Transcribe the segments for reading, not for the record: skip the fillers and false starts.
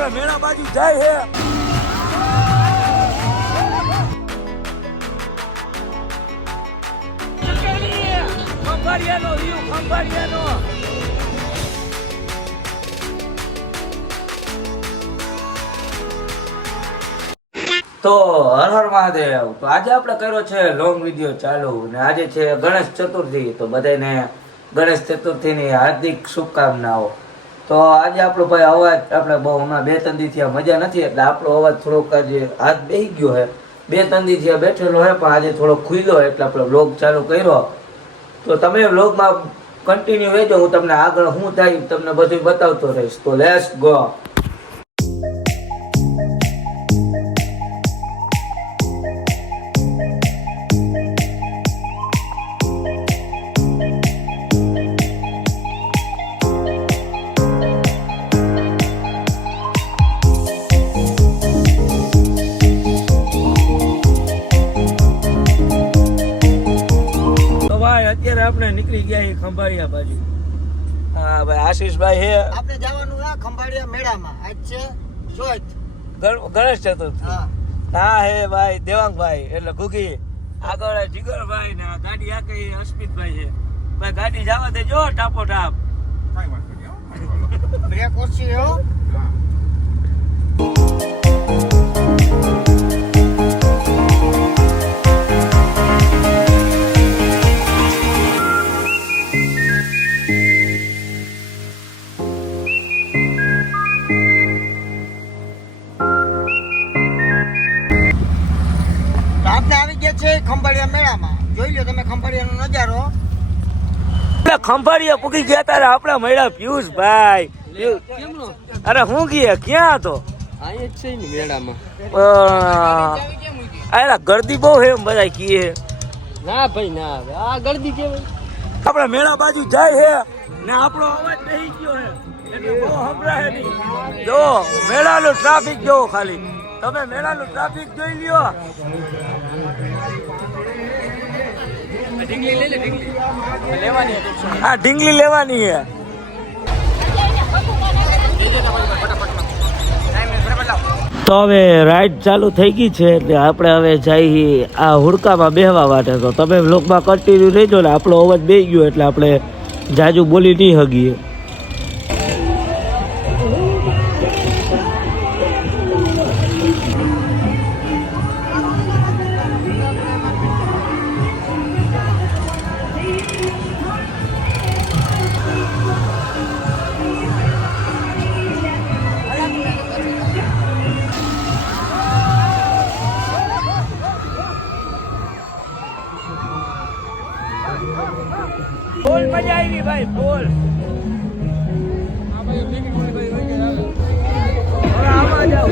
આપણે મેળા બાજુ જાય છે ખંભાળિયાનો વ્યૂ ખંભાળિયાનો તો હર હર મહાદેવ. તો આજે આપણે કર્યો છે લોંગ વિડીયો ચાલુ ને આજે છે ગણેશ ચતુર્થી. તો બધાને ગણેશ ચતુર્થીની હાર્દિક શુભકામનાઓ. તો આજે આપણો ભાઈ અવાજ આપણે બહુ હમણાં 2-3 દીથી મજા નથી એટલે આપણો અવાજ થોડોક આજે હાથ બેસી ગયો છે. 2-3 દીથી બેઠેલો છે પણ આજે થોડો ખુલ્લો એટલે આપણે વ્લોગ ચાલુ કર્યો. તો તમે વ્લોગમાં કન્ટિન્યુ રહેજો, હું તમને આગળ શું થાય તમને બધું બતાવતો રહીશ. તો લેટ્સ ગો. અત્યારે આપણે નીકળી ગયા છીએ ખંભાળિયા બાજુ. હા ભાઈ આશીષભાઈ હે આપણે જવાનું છે ખંભાળિયા મેળામાં. આજ છે ચોથ ગણેશ ચતુર્થી. હા હે ભાઈ દેવાંગભાઈ એટલે ઘુગી આગળ જીગરભાઈ ને ગાડી આ કઈ અસ્મિતભાઈ છે. ભાઈ ગાડી જવા દેજો ટાપો ટાપ. બ્રેક ઓછી હો. ખંભાળિયા મેળામાં જોઈ લો તમે ખંભાળિયાનો નજારો. ખંભાળિયા પૂકી ગયા તારે આપણા મળ્યા પિયુષભાઈ. અરે હું ગયા ક્યાં હતો? મેળામાં અરે ગરદી બહુ હે એમ બધા કીએ. ના ભાઈ ના આ ગરદી કેવાય. આપણે મેળા બાજુ જાય હે ને આપણો અવાજ બેસી ગયો હે એટલે બહુ સંભળાય નહીં. જો મેળાનો ટ્રાફિક જોવો ખાલી તમે, મેળાનું ટ્રાફિક જોઈ લ્યો. હા ઢીંગલી લેવાની હે. તો હવે રાઈડ ચાલુ થઈ ગઈ છે એટલે આપણે હવે જઈએ આ હુડકામાં બેહવા માટે. તો તમે વ્લોગમાં કન્ટિન્યુ રહેજો ને આપણો અવાજ બેસી ગયો એટલે આપણે જાજુ બોલી નહીં હગીએ. બોલ મજા આવી ભાઈ બોલ. આમાં જાવ.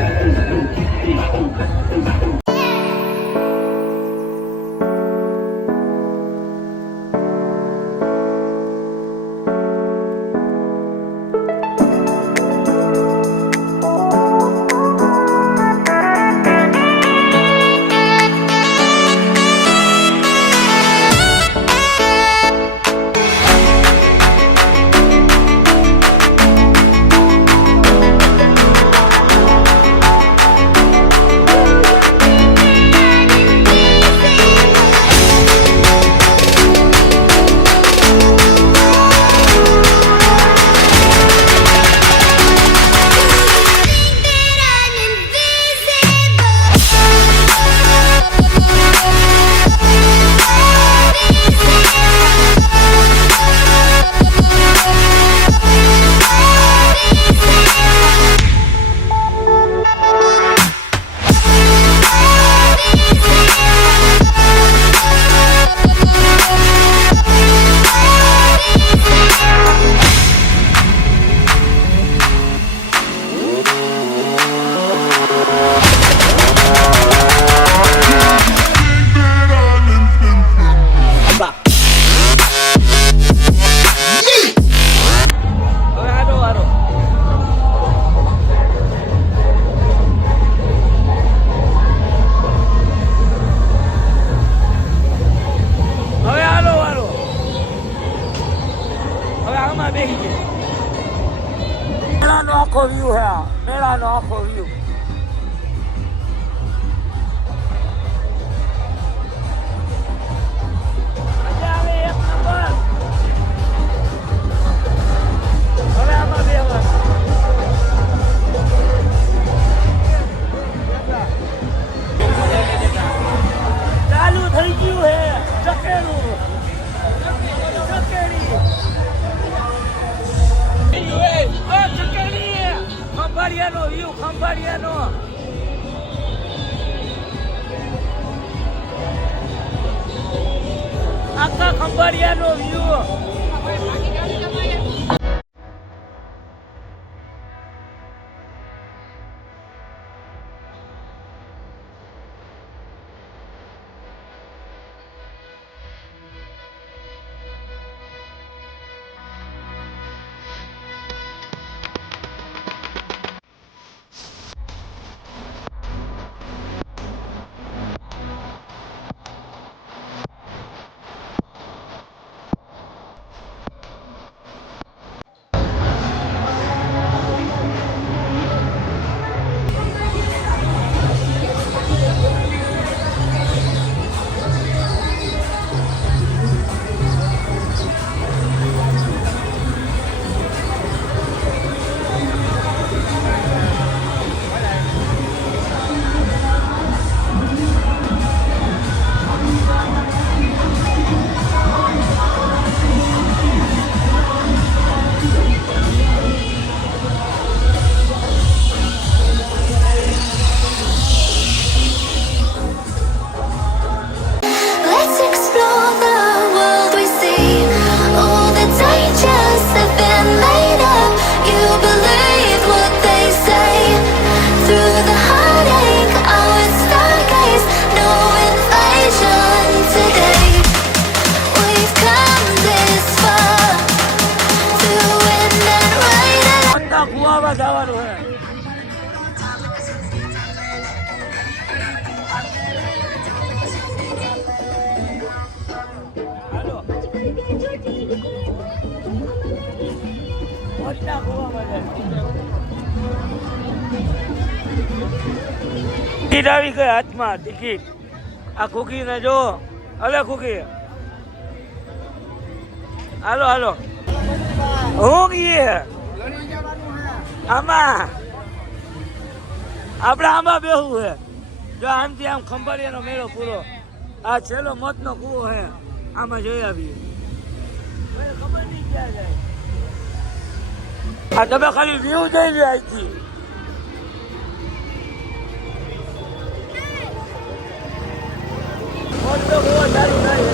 આખો વ્યૂ. મજા આવે એક નંબર. હવે આમાં બેહવાનું. ચાલુ થઈ ગયું હે ચકેલું. ચકેલી. ચકેલી. ખંભાળિયાનો વ્યૂ, ખંભાળિયાનો. આખા ખંભાળિયાનો view. Let's explore the world we see. All the dangers have been made up. You believe what they say. Through the heartache, I would stargaze. No invasion today. We've come this far. Through wind and rain and મોટા કુવામાં જવાનું હે. હાલો. મોટા કુવામાં જાય. Ticket આવી ગઈ હાથમાં, ticket. આ કુકીને જો. અલે કુકી. હાલો હાલો. હું ગઈએ આમાં. આપણે આમાં બેહવું હે. જો આમથી આમ ખંભાળિયાનો મેળો પૂરો. આ છેલ્લો મોતનો કૂવો હે. આમાં જોઈ આવીએ. ખબર નહીં ક્યાં જાય. આ તમે ખાલી વ્યૂ જોઈ લે અહીંથી. મોટો કૂવો ચાલુ થાય.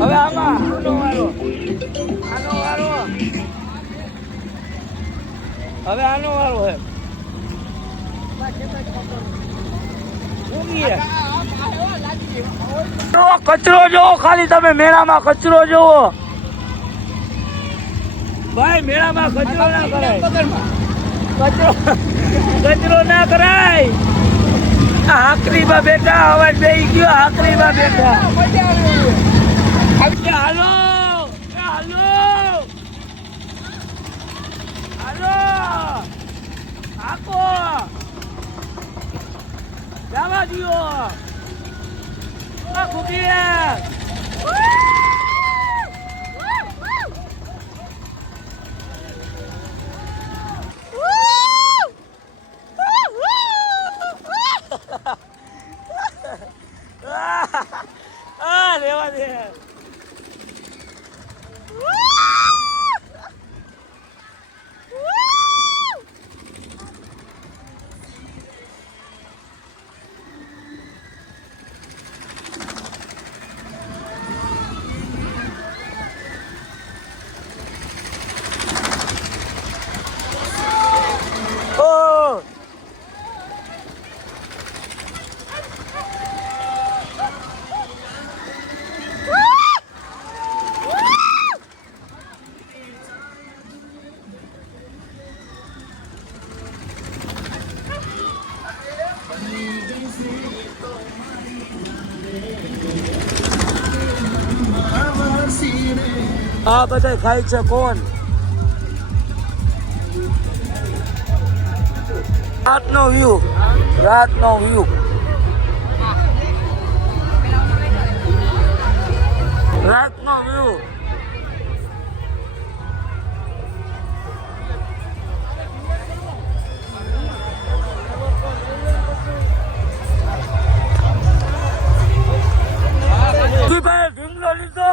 હવે આમાં આનો વારો. આનો વારો. હવે આનો વારો હે. કચરો જોવો ખાલી તમે. મેળામાં કચરો જોવો ભાઈ. મેળામાં કચરો ના કરાય. કચરો ના કરાય. હાકરીમાં બેઠા. અવાજ બેસી ગયો. હાકરીમાં બેઠા. હાલો હાલો હાલો. આકો જવા દિયો. આ બધા ખાય છે કોણ? રાતનો વ્યૂ, રાતનો વ્યૂ, રાતનો વ્યૂ. ભીમલો લીધો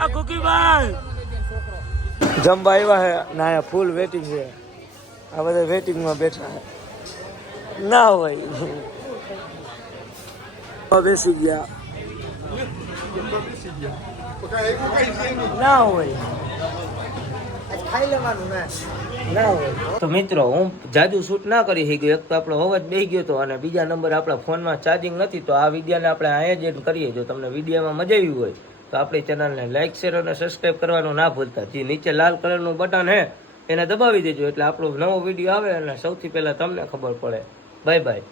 આ કુકીભાઈ જમવા આવ્યા હે ના અહીંયા ફૂલ વેટિંગ છે. આ બધા વેટિંગમાં બેઠા હે. ના હોય બેસી ગયા ના હોય ખાઈ લેવાનું ને. તો મિત્રો હું જાજુ શૂટ ના કરી શક્યો. એક તો આપણો અવાજ બેસી ગયો હતો અને બીજા નંબર આપણા ફોનમાં ચાર્જિંગ નથી. તો આ વિડીયોને આપણે અહીંયા જ એન્ડ કરીએ. જો તમને વિડીયોમાં મજા આવી હોય તો આપણી ચેનલને લાઇક શેર અને સબસ્ક્રાઈબ કરવાનું ના ભૂલતા. જે નીચે લાલ કલરનું બટન હે એને દબાવી દેજો એટલે આપણો નવો વિડીયો આવે અને સૌથી પહેલાં તમને ખબર પડે. Bye bye.